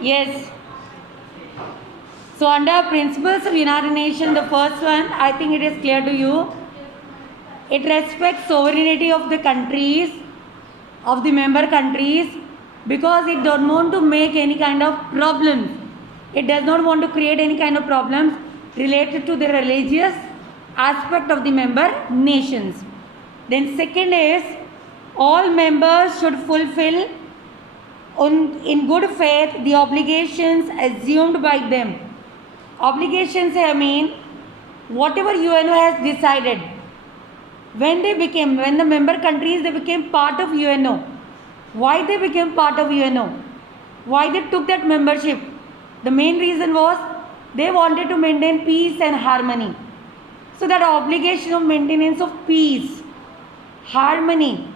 Yes. So under principles of United Nations, the first one, I think it is clear to you. It respects sovereignty of the countries, of the member countries, because it does not want to make any kind of problems. It does not want to create any kind of problems related to the religious aspect of the member nations. Then second is, all members should fulfill in good faith the obligations assumed by them. Obligations, I mean, whatever UNO has decided, when the member countries, they became part of UNO. Why they became part of UNO? Why they took that membership? The main reason was they wanted to maintain peace and harmony. So that obligation of maintenance of peace, harmony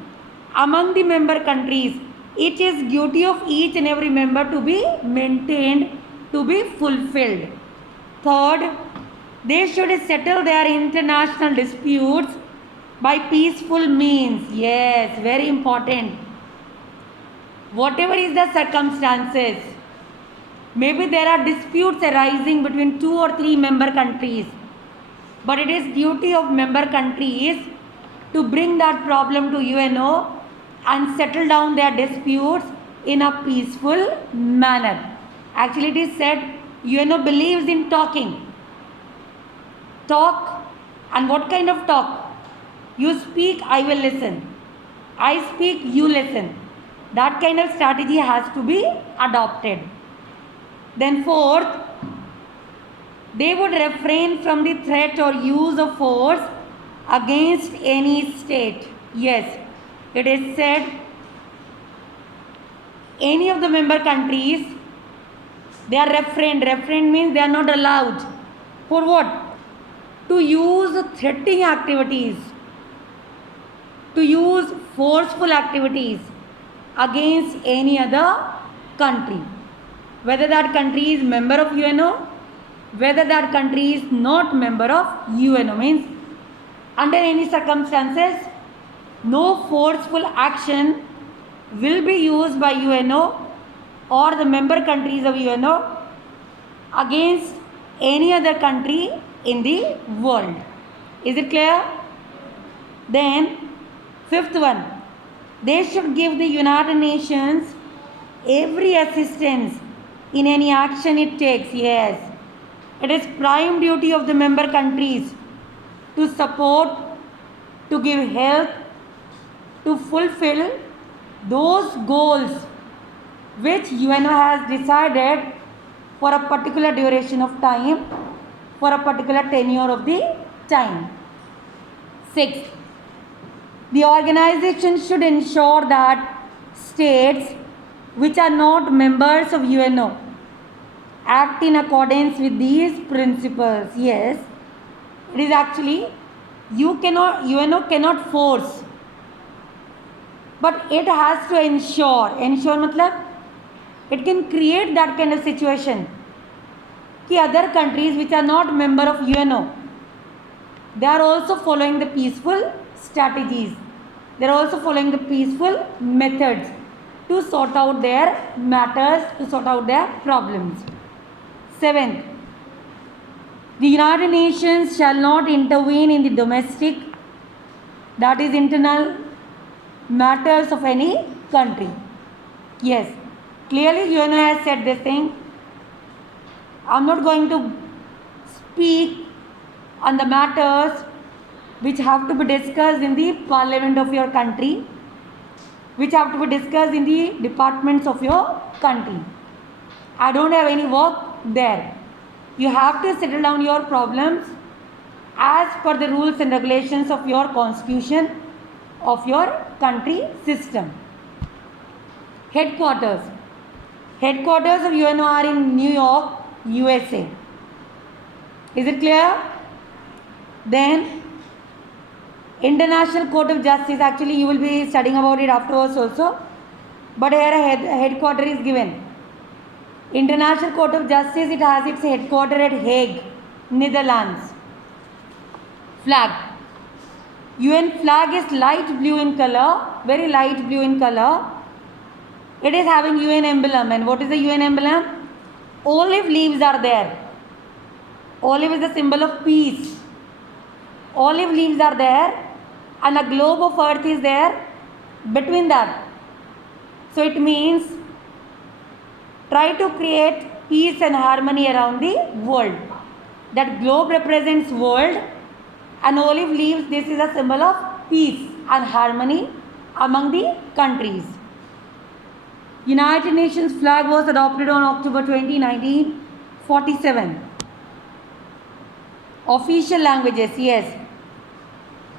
among the member countries, it is duty of each and every member to be maintained, to be fulfilled. Third, they should settle their international disputes by peaceful means. Yes, very important. Whatever is the circumstances, maybe there are disputes arising between 2 or 3 member countries, but it is duty of member countries to bring that problem to UNO and settle down their disputes in a peaceful manner. Actually, it is said UNO believes in talking. Talk, and what kind of talk? You speak, I will listen. I speak, you listen. That kind of strategy has to be adopted. Then fourth, they would refrain from the threat or use of force against any state. Yes, it is said any of the member countries, they are refrained. Refrained means they are not allowed. For what? To use threatening activities, to use forceful activities against any other country. Whether that country is member of UNO, whether that country is not member of UNO, means under any circumstances, no forceful action will be used by UNO or the member countries of UNO against any other country in the world. Is it clear? Then fifth one, they should give the United Nations every assistance in any action it takes. Yes, it is prime duty of the member countries to support, to give help, to fulfill those goals which UNO has decided for a particular duration of time, for a particular tenure of the time. Sixth, the organization should ensure that states which are not members of UNO act in accordance with these principles. Yes, it is actually, UNO cannot force, but it has to ensure. Ensure matlab, it can create that kind of situation कि other countries which are not member of UNO, they are also following the peaceful strategies. They are also following the peaceful methods to sort out their matters, to sort out their problems. Seventh, the United Nations shall not intervene in the domestic, that is internal matters of any country. Yes, clearly UNO has said this thing. I am not going to speak on the matters which have to be discussed in the parliament of your country, which have to be discussed in the departments of your country. I don't have any work there. You have to settle down your problems as per the rules and regulations of your constitution, of your country system. Headquarters. Headquarters of UNO are in New York, USA. Is it clear? Then International Court of Justice, actually you will be studying about it afterwards also, but here a headquarter is given. International Court of Justice, it has its headquarter at Hague, Netherlands. Flag. UN flag is light blue in color, very light blue in color. It is having UN emblem. And what is the UN emblem? Olive leaves are there. Olive is the symbol of peace. Olive leaves are there and a globe of earth is there between that. So it means try to create peace and harmony around the world. That globe represents world and olive leaves, this is a symbol of peace and harmony among the countries. United Nations flag was adopted on October 20, 1947. Official languages, yes.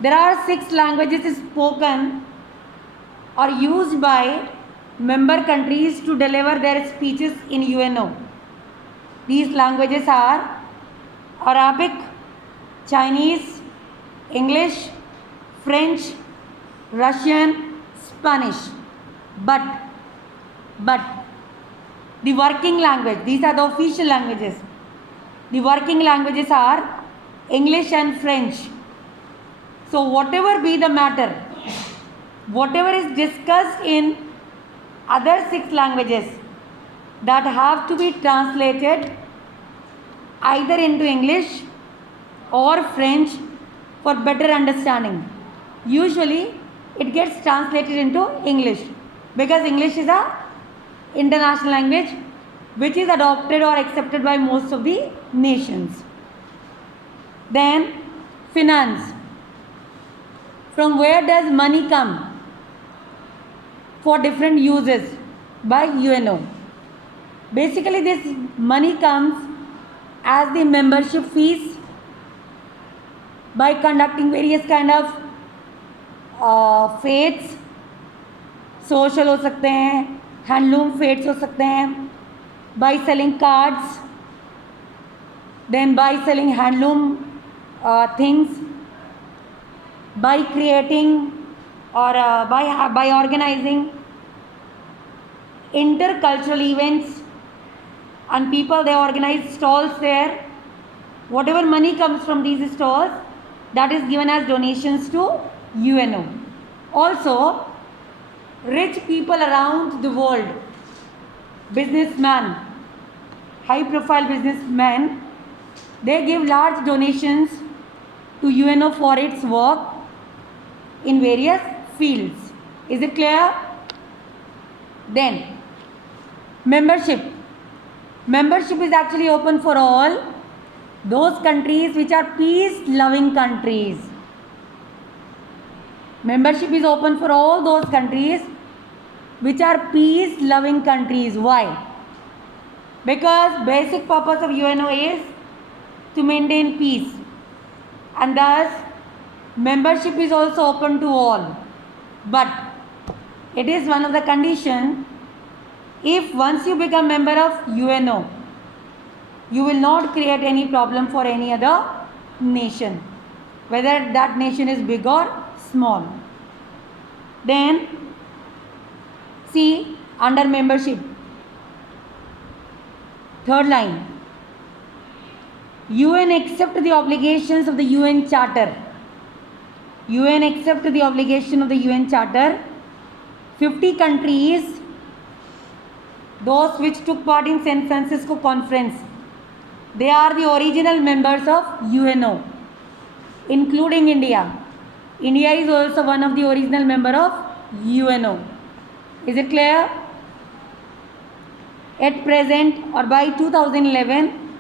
There are 6 languages spoken or used by member countries to deliver their speeches in UNO. These languages are Arabic, Chinese, English, French, Russian, Spanish. But the working language, these are the official languages. The working languages are English and French. So whatever be the matter, whatever is discussed in other 6 languages, that have to be translated either into English or French for better understanding. Usually it gets translated into English because English is a international language which is adopted or accepted by most of the nations. Then finance. From where does money come for different uses by UNO? Basically this money comes as the membership fees by conducting various kind of fetes, social हो सकते हैं, handloom fetes हो सकते हैं, by selling cards, then by selling handloom things, by creating और by organising intercultural events and people, they organize stalls there. Whatever money comes from these stalls, that is given as donations to UNO. Also, rich people around the world, businessmen, high profile businessmen, they give large donations to UNO for its work in various fields. Is it clear? Then membership is actually open for all those countries which are peace loving countries. Membership is open for all those countries which are peace loving countries. Why? Because basic purpose of UNO is to maintain peace, and thus membership is also open to all. But it is one of the condition, if once you become member of UNO, you will not create any problem for any other nation, whether that nation is big or small. Then see under membership, third line, UN accept the obligations of the UN Charter. UN accept the obligation of the UN Charter. 50 countries, those which took part in San Francisco Conference, they are the original members of UNO, including India. India is also one of the original member of UNO. Is it clear? At present or by 2011,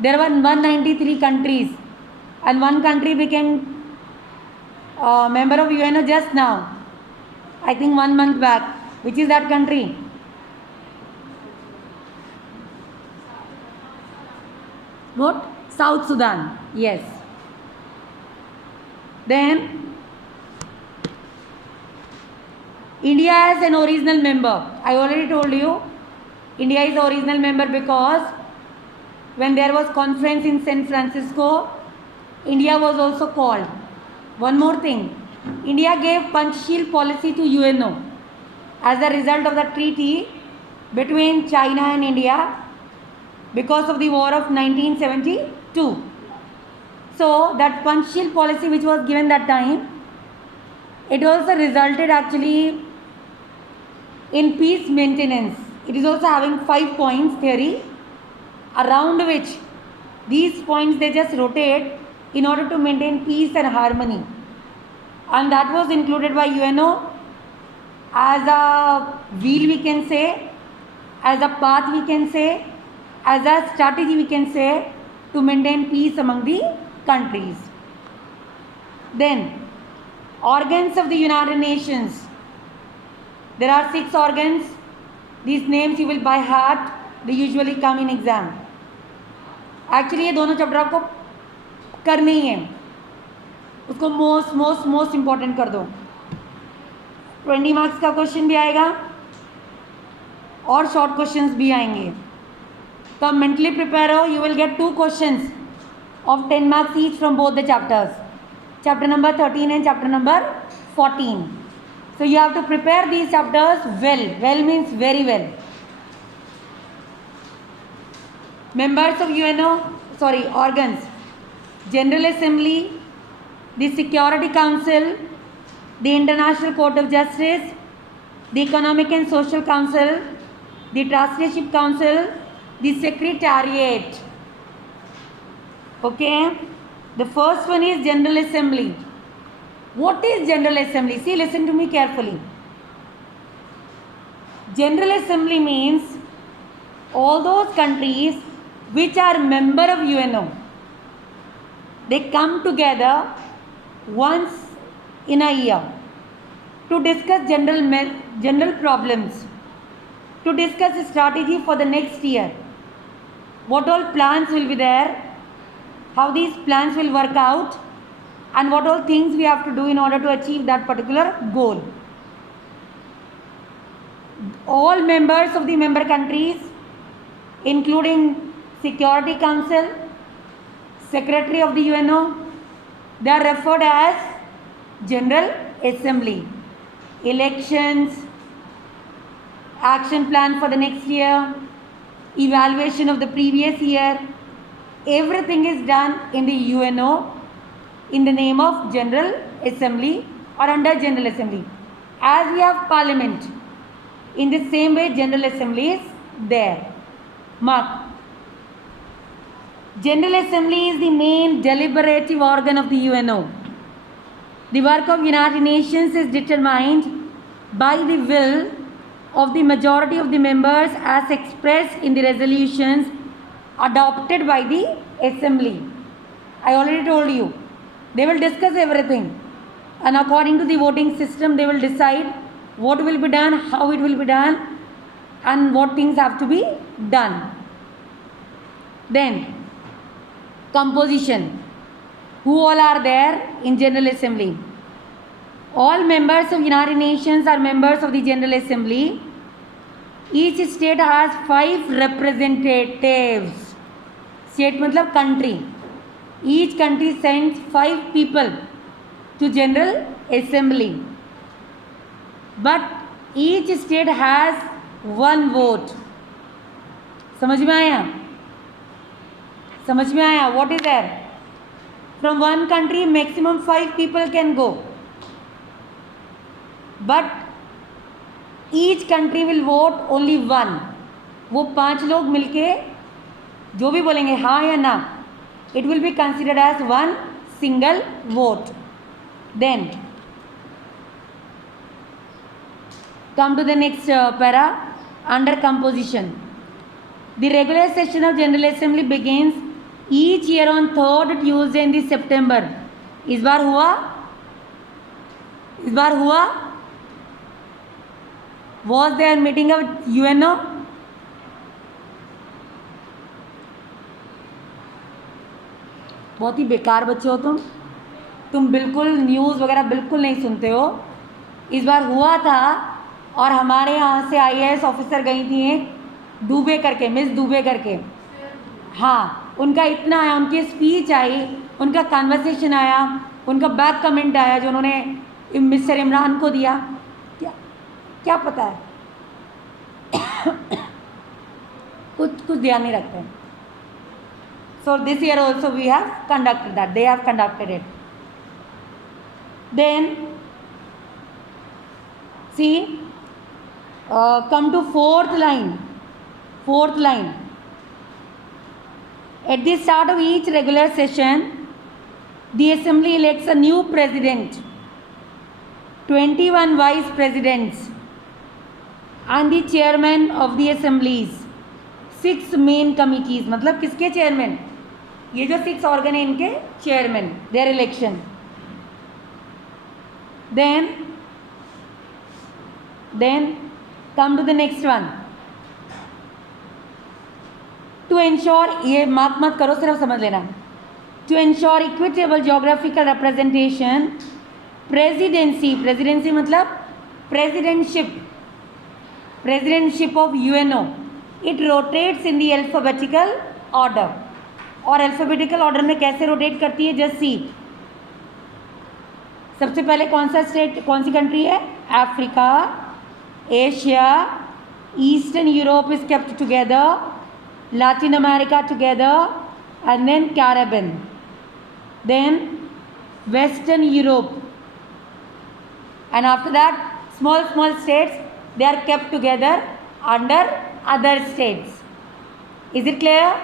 there were 193 countries and one country became a member of UNO just now, I think 1 month back. Which is that country? What? South Sudan. Yes. Then India is an original member. I already told you India is the original member because when there was conference in San Francisco, India was also called. One more thing, India gave Panchsheel policy to UNO as a result of the treaty between China and India because of the war of 1972. So that Panchsheel policy which was given that time, it also resulted actually In peace maintenance, it is also having 5 points theory, around which these points they just rotate in order to maintain peace and harmony. And that was included by UNO as a wheel, we can say, as a path, we can say, as a strategy, we can say, to maintain peace among the countries. Then, organs of the United Nations. There are 6 organs. These names you will by heart. They usually come in exam. Actually ये दोनों chapter आपको करने ही है, उसको most important कर दो. 20 marks का question भी आएगा और शॉर्ट क्वेश्चंस भी आएंगे. तो आप मेंटली प्रिपेयर हो. You will get 2 questions of 10 marks each from both the chapters, chapter number 13 and chapter number 14. So you have to prepare these chapters well. Well means very well. Members of UNO, organs: General Assembly, the Security Council, the International Court of Justice, the Economic and Social Council, the Trusteeship Council, the Secretariat. Okay. The first one is General Assembly. What is General Assembly? See, listen to me carefully. General Assembly means all those countries which are member of UNO. They come together once in a year to discuss general problems, to discuss a strategy for the next year. What all plans will be there, how these plans will work out, and what all things we have to do in order to achieve that particular goal. All members of the member countries, including Security Council, Secretary of the UNO, they are referred as General Assembly. Elections, action plan for the next year, evaluation of the previous year, everything is done in the UNO in the name of General Assembly or under General Assembly. As we have Parliament, in the same way General Assembly is there. Mark. General Assembly is the main deliberative organ of the UNO. The work of United Nations is determined by the will of the majority of the members as expressed in the resolutions adopted by the Assembly. I already told you. They will discuss everything, and according to the voting system they will decide what will be done, how it will be done, and what things have to be done. Then composition. Who all are there in General Assembly? All members of United Nations are members of the General Assembly. Each state has 5 representatives. State मतलब country. Each country sends 5 people to General Assembly. But each state has 1 vote. समझ में आया? समझ में आया? What is there? From one country maximum 5 people can go. But each country will vote only 1. वो 5 लोग मिलके जो भी बोलेंगे हाँ या ना, it will be considered as one single vote. Then come to the next para under composition. The regular session of General Assembly begins each year on 3rd Tuesday in the September. इस बार हुआ? Was there meeting of UNO? बहुत ही बेकार बच्चे हो तुम बिल्कुल news वगैरह बिल्कुल नहीं सुनते हो. इस बार हुआ था और हमारे यहाँ से IAS ऑफिसर गई थी एक दुबे करके, मिस दुबे करके. हाँ, उनका इतना आया, उनकी स्पीच आई, उनका कन्वर्सेशन आया, उनका बैक कमेंट आया जो उन्होंने मिस्टर इमरान को दिया. क्या पता है कुछ ध्यान नहीं रखते. So this year also we have conducted that. They have conducted it. Then see, Come to fourth line. Fourth line. At the start of each regular session, the assembly elects a new president, 21 vice presidents, and the chairman of the assemblies. 6 main committees. मतलब किसके chairman? ये जो 6 organ है इनके chairman. Their election. Then come to the next one. To ensure, ये mark मत करो, सिर्फ समझ लेना. To ensure equitable geographical representation, presidency मतलब presidentship of UNO, it rotates in the alphabetical order. और alphabetical order में कैसे rotate करती है? Just see. सबसे पहले कौन सा स्टेट, कौन सी कंट्री है? Africa, Asia, eastern Europe is kept together, Latin America together, and then Caribbean, then Western Europe, and after that small states, they are kept together under other states. Is it clear?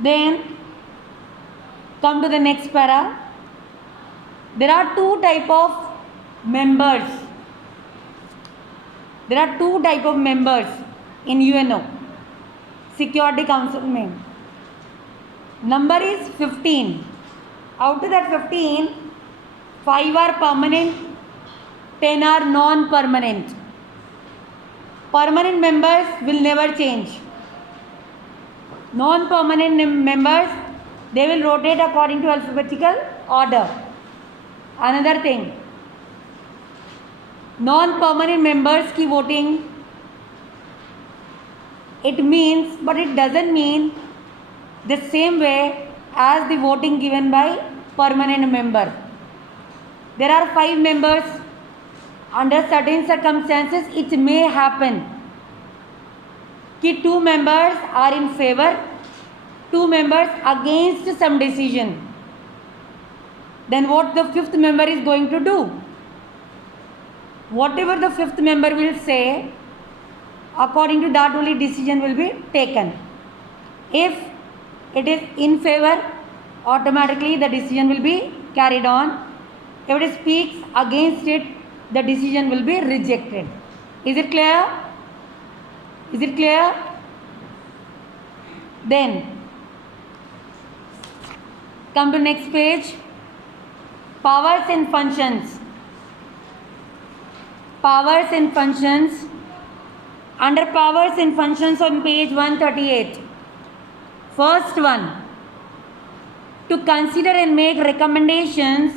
Then come to the next para. There are two type of members. In UNO Security Council में. Number is 15. Out of that 15, 5 are permanent, 10 are non-permanent. Permanent members will never change. Non-permanent members, they will rotate according to alphabetical order. Another thing, non-permanent members की voting, it means, but it doesn't mean the same way as the voting given by permanent member. There are 5 members. Under certain circumstances, it may happen कि 2 members are in favor, 2 members against some decision. Then what the 5th member is going to do? Whatever the 5th member will say, according to that only decision will be taken. If it is in favor, automatically the decision will be carried on. If it speaks against it, the decision will be rejected. Is it clear? Is it clear? Then come to next page. Powers and functions. Powers and functions. Under powers and functions on page 138. First one, to consider and make recommendations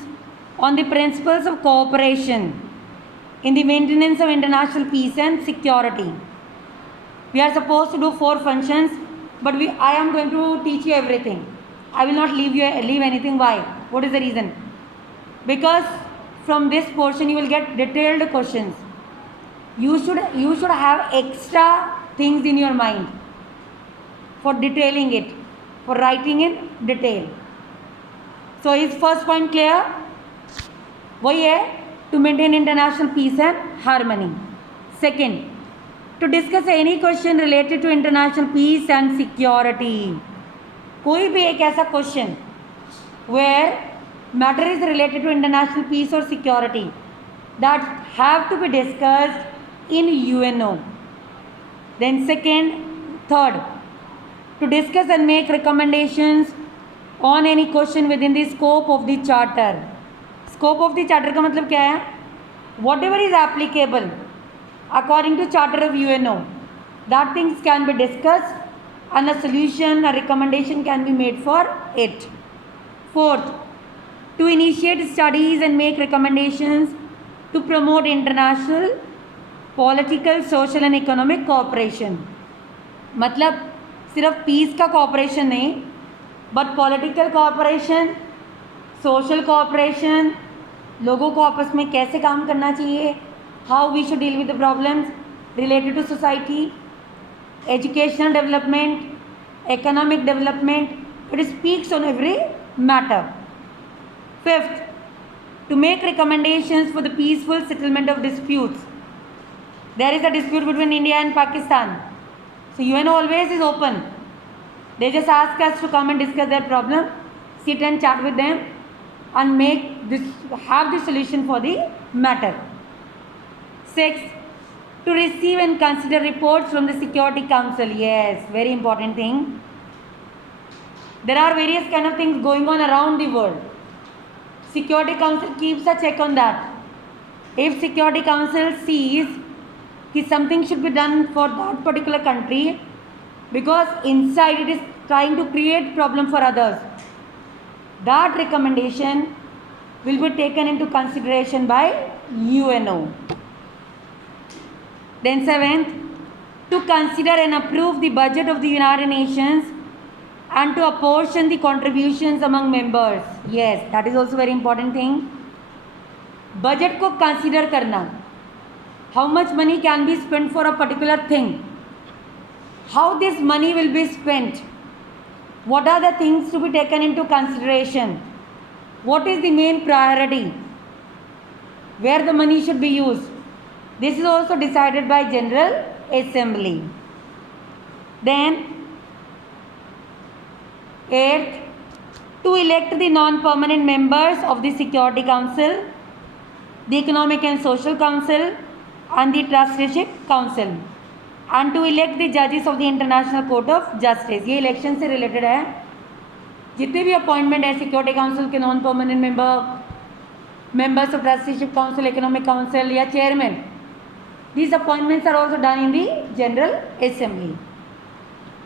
on the principles of cooperation in the maintenance of international peace and security. We are supposed to do 4 functions, but I am going to teach you everything. I will not leave anything. Why? What is the reason? Because from this portion you will get detailed questions. You should have extra things in your mind for detailing it, for writing in detail. So is first point clear? वही है, to maintain international peace and harmony. Second, to discuss any question related to international peace and security. कोई भी एक ऐसा question where matter is related to international peace or security that have to be discussed in UNO. Then third, to discuss and make recommendations on any question within the scope of the charter. Scope of the charter का मतलब क्या है? Whatever is applicable according to charter of UNO, that things can be discussed and a solution, a recommendation can be made for it. Fourth, to initiate studies and make recommendations to promote international political, social and economic cooperation. मतलब सिर्फ piece का cooperation नहीं, but political cooperation, social cooperation, लोगों को आपस में कैसे काम करना चाहिए, how we should deal with the problems related to society, educational development, economic development, it speaks on every matter. Fifth, to make recommendations for the peaceful settlement of disputes. There is a dispute between India and Pakistan. So UN always is open. They just ask us to come and discuss their problem, sit and chat with them, and have the solution for the matter. 6. To receive and consider reports from the Security Council. Yes, very important thing. There are various kind of things going on around the world. Security Council keeps a check on that. If Security Council sees that something should be done for that particular country, because inside it is trying to create problem for others, that recommendation will be taken into consideration by UNO. Then 7th, to consider and approve the budget of the United Nations and to apportion the contributions among members. Yes, that is also very important thing. Budget को consider करना. How much money can be spent for a particular thing? How this money will be spent? What are the things to be taken into consideration? What is the main priority? Where the money should be used? This is also decided by General Assembly. Then 8th, to elect the non-permanent members of the Security Council, the Economic and Social Council, and the Trusteeship Council, and to elect the judges of the International Court of Justice. ये election से related है. जितने भी appointment है security council के non permanent members of trusteeship council, economic council या chairman, these appointments are also done in the General Assembly.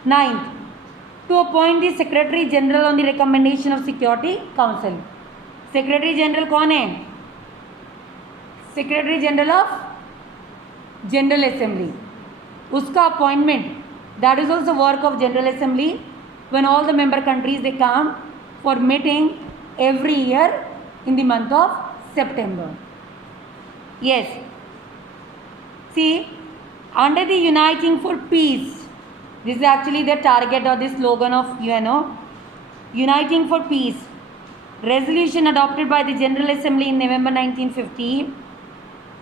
9th, to appoint the Secretary General on the recommendation of Security Council. Secretary General कौन है? Secretary General of General Assembly. उसका appointment, that is also work of General Assembly, when all the member countries they come for meeting every year in the month of September. Yes. See, under the Uniting for Peace, this is actually the target or the slogan of UNO, Uniting for Peace, resolution adopted by the General Assembly in November 1950.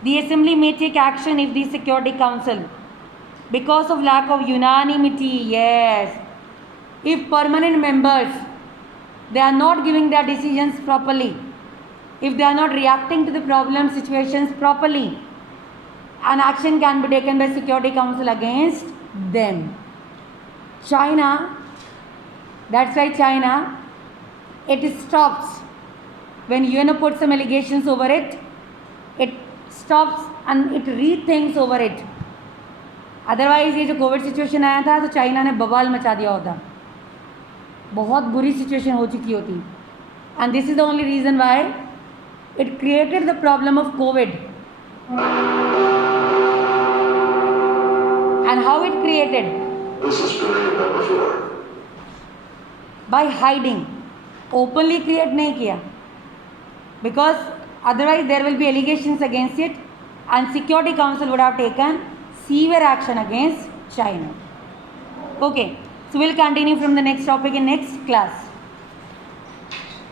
The Assembly may take action if the Security Council, because of lack of unanimity, yes, if permanent members, they are not giving their decisions properly, if they are not reacting to the problem situations properly, an action can be taken by Security Council against them. China, that's why China, it stops when UNO puts some allegations over it, it stops and it rethinks over it. Otherwise ये जो Covid situation आया था तो China ने बवाल मचा दिया होता, बहुत बुरी सिचुएशन हो चुकी होती. And this is the only reason why it created the problem of Covid. And how it created? By hiding. Openly create नहीं किया, because otherwise there will be allegations against it and security council would have taken severe action against China. Okay, so we'll continue from the next topic in next class.